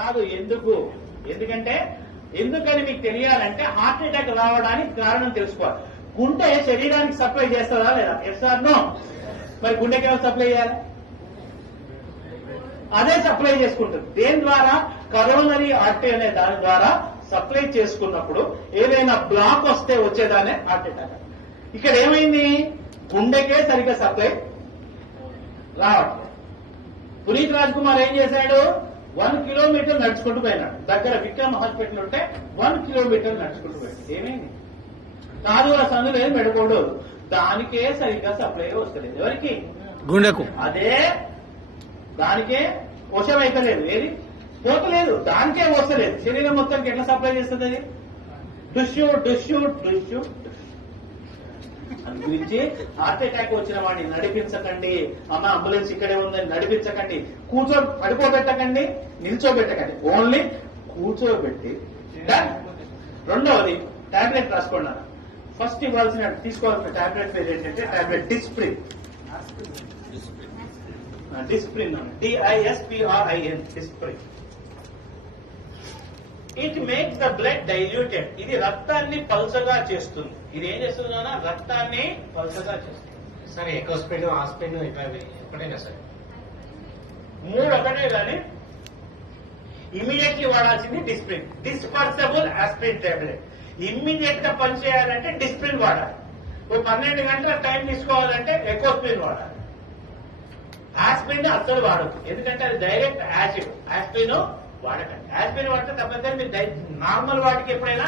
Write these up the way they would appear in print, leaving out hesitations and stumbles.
కాదు. ఎందుకు? ఎందుకంటే ఎందుకని మీకు తెలియాలంటే హార్ట్ అటాక్ రావడానికి కారణం తెలుసుకోవాలి. గుండె శరీరానికి సప్లై చేస్తుందా లేదా? Yes or no? మరి గుండెకి ఏమైనా సప్లై చేయాలి? అదే సప్లై చేసుకుంటుంది. దేని ద్వారా? కరోనరీ ఆర్టరీ అనే దాని ద్వారా సప్లై చేసుకున్నప్పుడు ఏదైనా బ్లాక్ వస్తే వచ్చేదానే హార్ట్ అటాక్. ఇక్కడ ఏమైంది? గుండెకే సరిగ్గా సప్లై రావట్లేదు. పునీత్ రాజ్ కుమార్ ఏం చేశాడు? 1 కిలోమీటర్ నడుచుకుంటూ పోయినాడు. దగ్గర విక్రమ్ హాస్పిటల్ ఉంటే 1 కిలోమీటర్ నడుచుకుంటూ పోయాడు. ఏమైంది? కాదు ఆ సందులో ఏం పెడకూడదు. దానికే సరిగ్గా సప్లై వస్తలేదు. ఎవరికి? గుండెకు. అదే దానికే వశమైతలేదు. ఏది పోతలేదు, దానికే వస్తలేదు. శరీరం మొత్తానికి ఎట్లా సప్లై చేస్తుంది అది? డుష్యూ డుష్యూ డుష్యూ. గురించి హార్ట్ అటాక్ వచ్చిన వాడిని నడిపించకండి. అమ్మ అంబులెన్స్ ఇక్కడే ఉందని నడిపించకండి. పడుకోబెట్టకండి, నిల్చోబెట్టకండి. ఓన్లీ కూర్చోబెట్టి. రెండవది టాబ్లెట్ రాసుకోండి. ఫస్ట్ తీసుకోవాల్సిన టాబ్లెట్ పేరు ఏంటంటే tablet Disprin. Disprin, DISPRIN, Disprin. It makes the blood diluted. ఇది రక్తాన్ని పల్చగా చేస్తుంది. ఇది ఏం చేస్తుంది? రక్తాన్ని పల్చగా చేస్తుంది. సరే, ఎకోస్పిన్, ఆస్పిన్ ఎప్పుడైనా సరే 3 ఒకటే కానీ ఇమీడియట్లీ వాడాల్సింది Disprin. Dispersible aspirin tablet. Immediate గా పనిచేయాలంటే డిస్ప్రిన్ వాడాలి. 12 గంటల టైం తీసుకోవాలంటే ఎకోస్పిన్ వాడాలి. ఆస్పిరిన్ అస్సలు వాడదు, ఎందుకంటే అది డైరెక్ట్ యాసిడ్. ఆస్పిరిన్ వాడకండి. ఆస్పిరిన్ వాడితే తప్పనిసరి మీరు నార్మల్ వాటికి ఎప్పుడైనా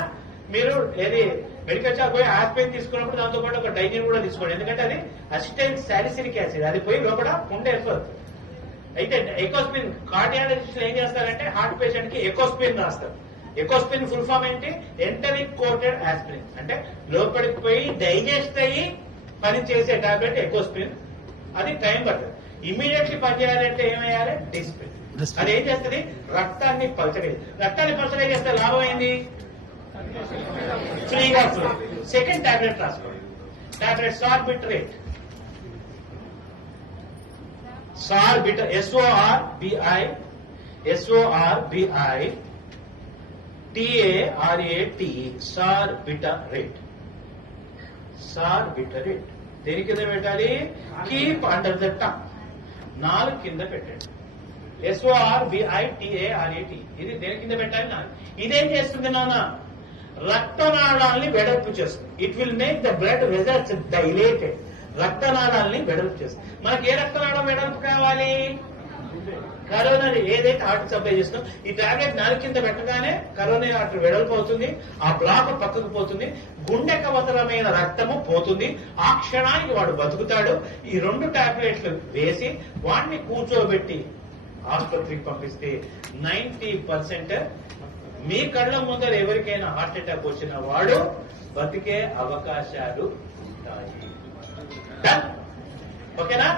మీరు ఏది మెడికల్ షాప్ పోయి ఆస్పిరిన్ తీసుకున్నప్పుడు దాంతో పాటు ఒక డైజిన్ కూడా తీసుకోండి. ఎందుకంటే అది అసిటైల్ సాలిసిలిక్ యాసిడ్. అది పోయి లోపల ఉండే వెళ్ళిపోతుంది. అయితే ఎకోస్పిన్ కార్డియాలజిస్ట్ ఏం చేస్తారంటే హార్ట్ పేషెంట్ కి ఎకోస్పిన్ రాస్తారు. ఎకోస్పిన్ ఫుల్ ఫామ్ ఏంటి? Enteric coated aspirin. అంటే లోపలికి పోయి డైజెస్ట్ అయ్యి పని చేసే టాబ్లెట్ ఎకోస్పిన్. అది టైం పడుతుంది. ఇమీడియట్లీ పనిచేయాలంటే ఏమయ్యాలి? డిస్ప్రిన్. అది ఏం చేస్తుంది? రక్తాన్ని పల్చగా. రక్తాన్ని పల్చగా చేస్తే లాభం ఏంది? ఫ్రీగా ఫ్లో. సెకండ్ టాబ్లెట్ రాసుకోండి. టాబ్లెట్ సార్బిట్రేట్. సార్బిటర్, SORBITARAT, సార్బిటరేట్. సార్బిటరేట్ దేని కింద పెట్టాలి? Keep under the tongue. 4 కింద పెట్టండి. SORBITARAT. ఇది దేని కింద పెట్టాలి? 4. ఇదేం చేస్తుంది నాన్న? రక్తనాళాల్ని వెడల్పు చేస్తుంది. It will make the blood vessels dilated. రక్తనాళాల్ని వెడల్పు చేస్తుంది. మనకి ఏ రక్తనాళం వెడల్పు కావాలి? కరోనరీ ఏదైతే హార్ట్ సప్లై చేస్తుందో ఈ టాబ్లెట్ 4 కింద పెట్టగానే కరోనరీ హార్ట్ వెడల్పు అవుతుంది. ఆ బ్లాక్ పక్కకు పోతుంది. గుండెకు అవసరమైన రక్తము పోతుంది. ఆ క్షణానికి వాడు బతుకుతాడు. ఈ 2 టాబ్లెట్లు వేసి వాడిని కూర్చోబెట్టి ఆసుపత్రికి పంపిస్తే 90% మీ కళ్ళ ముందర ఎవరికైనా హార్ట్ అటాక్ వచ్చిన వాడు బతికే అవకాశాలు ఉంటాయి. ఓకేనా?